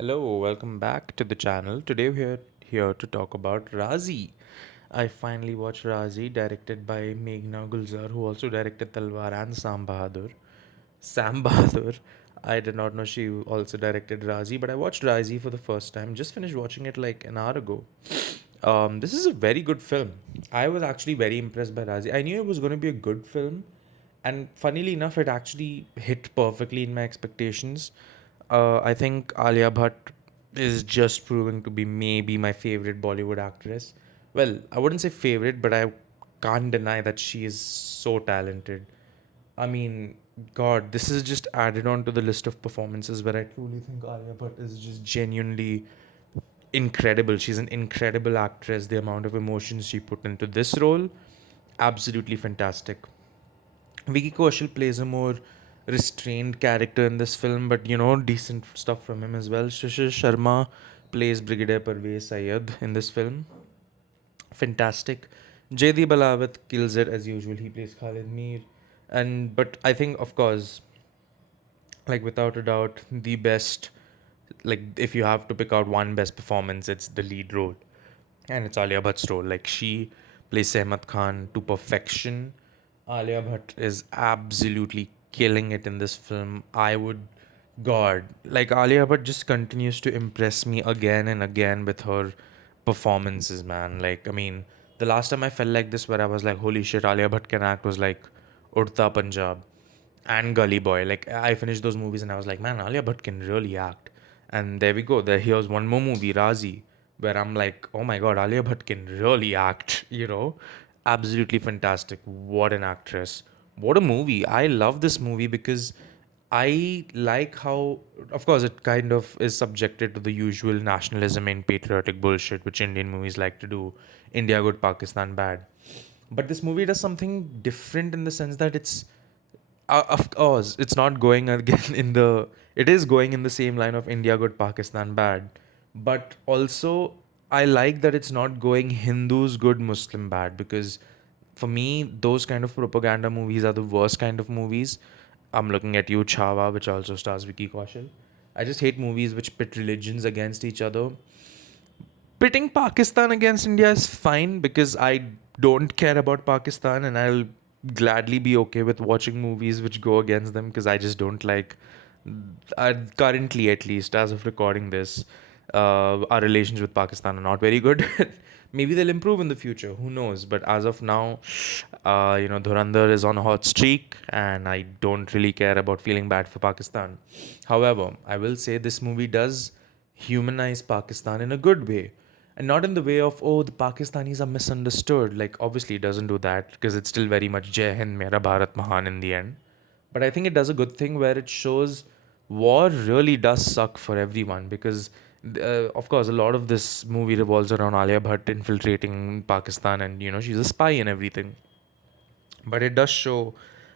Hello, welcome back to the channel. Today we're here to talk about Raazi. I finally watched Raazi, directed by Meghna Gulzar, who also directed Talwar and Sam Bahadur. Sam Bahadur. I did not know she also directed Raazi, but I watched Raazi for the first time. Just finished watching it like an hour ago. This is a very good film. I was actually very impressed by Raazi. I knew it was going to be a good film, and funnily enough, it actually hit perfectly in my expectations. I think Alia Bhatt is just proving to be maybe my favorite Bollywood actress. Well, I wouldn't say favorite, but I can't deny that she is so talented. I mean, God, this is just added on to the list of performances where I truly think Alia Bhatt is just genuinely incredible. She's an incredible actress. The amount of emotions she put into this role, absolutely fantastic. Vicky Kaushal plays a more restrained character in this film, but decent stuff from him as well. Shishir Sharma plays Brigadier Parvez Syed in this film. Fantastic. Jaydeep Balawat kills it as usual. He plays Khalid Mir. And but I think of course, like without a doubt, the best, like if you have to pick out one best performance, it's the lead role. And it's Alia Bhatt's role. Like she plays Sehmat Khan to perfection. Alia Bhatt is absolutely killing it in this film. God, like Alia Bhatt just continues to impress me again and again with her performances, man. Like, I mean, the last time I felt like this, where I was like, holy shit, Alia Bhatt can act, was like Udta Punjab and Gully Boy. Like I finished those movies and I was like, man, Alia Bhatt can really act. And there we go. Here's one more movie, Razi, where I'm like, oh my god, Alia Bhatt can really act. Absolutely fantastic. What an actress. What a movie. I love this movie because I like how, of course, it kind of is subjected to the usual nationalism and patriotic bullshit which Indian movies like to do. India good, Pakistan bad. But this movie does something different in the sense that of course, it's not going again in the. It is going in the same line of India good, Pakistan bad, but also I like that it's not going Hindus good, Muslim bad because for me those kind of propaganda movies are the worst kind of movies. I'm looking at you, Chhawa, which also stars Vicky Kaushal. I just hate movies which pit religions against each other. Pitting Pakistan against India is fine because I don't care about Pakistan and I'll gladly be okay with watching movies which go against them because I just don't like, currently at least, as of recording this, our relations with Pakistan are not very good. Maybe they'll improve in the future, who knows? But as of now, Dhurandhar is on a hot streak and I don't really care about feeling bad for Pakistan. However, I will say this movie does humanize Pakistan in a good way. And not in the way of, oh, the Pakistanis are misunderstood. Like, obviously, it doesn't do that because it's still very much Jai Hind, Mera Bharat Mahan in the end. But I think it does a good thing where it shows war really does suck for everyone because, of course, a lot of this movie revolves around Alia Bhatt infiltrating Pakistan and, she's a spy and everything. But it does show,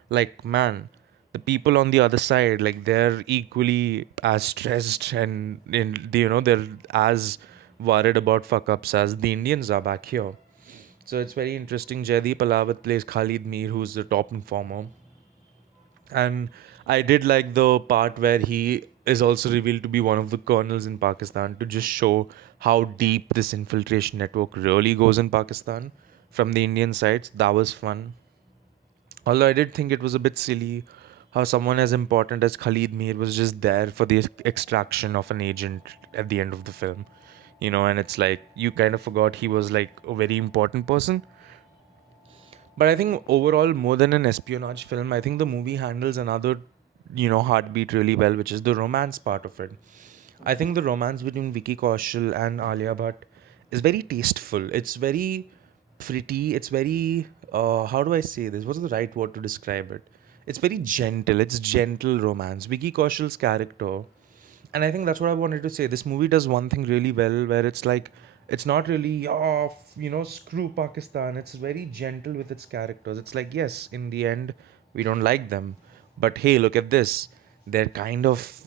like, man, the people on the other side, like, they're equally as stressed and, they're as worried about fuck ups as the Indians are back here. So it's very interesting. Jaideep Alawat plays Khalid Mir, who's the top informer. And I did like the part where he is also revealed to be one of the colonels in Pakistan to just show how deep this infiltration network really goes in Pakistan from the Indian sides. That was fun. Although I did think it was a bit silly how someone as important as Khalid Mir was just there for the extraction of an agent at the end of the film. And it's like you kind of forgot he was like a very important person. But I think overall, more than an espionage film, I think the movie handles another, heartbeat really well, which is the romance part of it. I think the romance between Vicky Kaushal and Alia Bhatt is very tasteful. It's very pretty. It's very, how do I say this? What's the right word to describe it? It's very gentle. It's gentle romance. Vicky Kaushal's character, and I think that's what I wanted to say. This movie does one thing really well where it's like, it's not really, oh, screw Pakistan. It's very gentle with its characters. It's like, yes, in the end, we don't like them. But hey, look at this. They're kind of,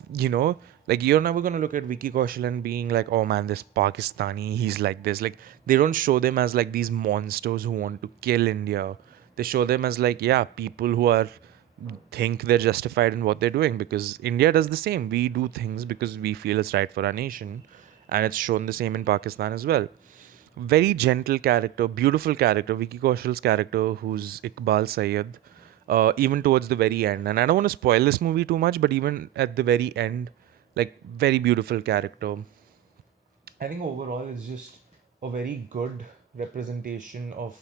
like you're never going to look at Vicky Kaushal and being like, oh man, this Pakistani, he's like this. Like, they don't show them as like these monsters who want to kill India. They show them as like, yeah, people who are think they're justified in what they're doing, because India does the same. We do things because we feel it's right for our nation, and it's shown the same in Pakistan as well. Very gentle character, beautiful character, Vicky Kaushal's character, who's Iqbal Sayed, even towards the very end. And I don't want to spoil this movie too much, but even at the very end, like, very beautiful character. I think overall it's just a very good representation of,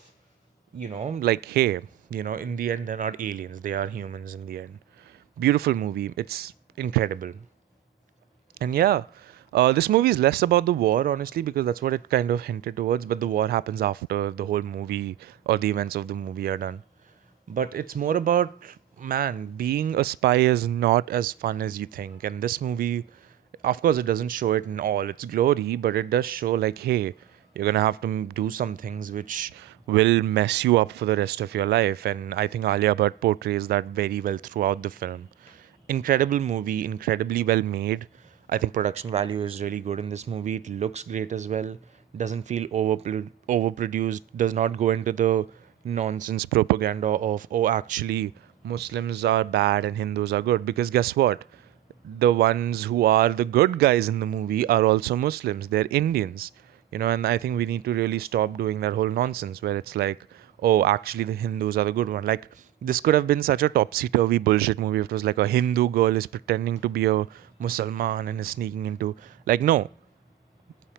like, hey, in the end, they're not aliens, they are humans in the end. Beautiful movie. It's incredible. And yeah, this movie is less about the war, honestly, because that's what it kind of hinted towards, but the war happens after the whole movie or the events of the movie are done. But it's more about, man, being a spy is not as fun as you think. And this movie, of course, it doesn't show it in all its glory, but it does show, like, hey, you're gonna have to do some things which will mess you up for the rest of your life. And I think Alia Bhatt portrays that very well throughout the film. Incredible movie, incredibly well made. I think production value is really good in this movie. It looks great as well. Doesn't feel overproduced. Does not go into the nonsense propaganda of, oh, actually Muslims are bad and Hindus are good. Because guess what? The ones who are the good guys in the movie are also Muslims. They're Indians, and I think we need to really stop doing that whole nonsense where it's like, oh, actually the Hindus are the good one. Like, this could have been such a topsy turvy bullshit movie if it was like a Hindu girl is pretending to be a Musalman and is sneaking into, like, no,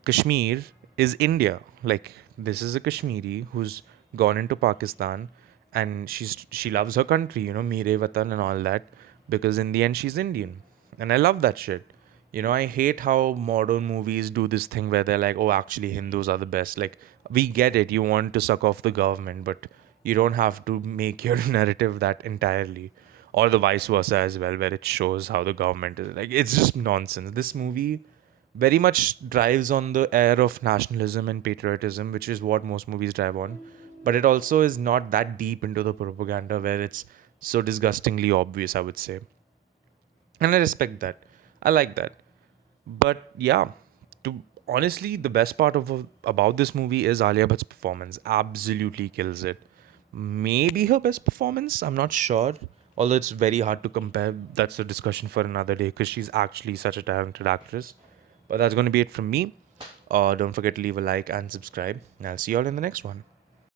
Kashmir is India. Like, this is a Kashmiri who's gone into Pakistan, and she loves her country, Mere Watan and all that, because in the end she's Indian. And I love that shit. I hate how modern movies do this thing where they're like, oh, actually Hindus are the best. Like, we get it, you want to suck off the government, but you don't have to make your narrative that entirely. Or the vice versa as well, where it shows how the government is. Like, it's just nonsense. This movie very much drives on the air of nationalism and patriotism, which is what most movies drive on. But it also is not that deep into the propaganda where it's so disgustingly obvious, I would say. And I respect that. I like that. But yeah, to honestly, the best part of about this movie is Alia Bhatt's performance. Absolutely kills it. Maybe her best performance. I'm not sure. Although it's very hard to compare. That's a discussion for another day because she's actually such a talented actress. But that's going to be it from me. Don't forget to leave a like and subscribe. And I'll see you all in the next one.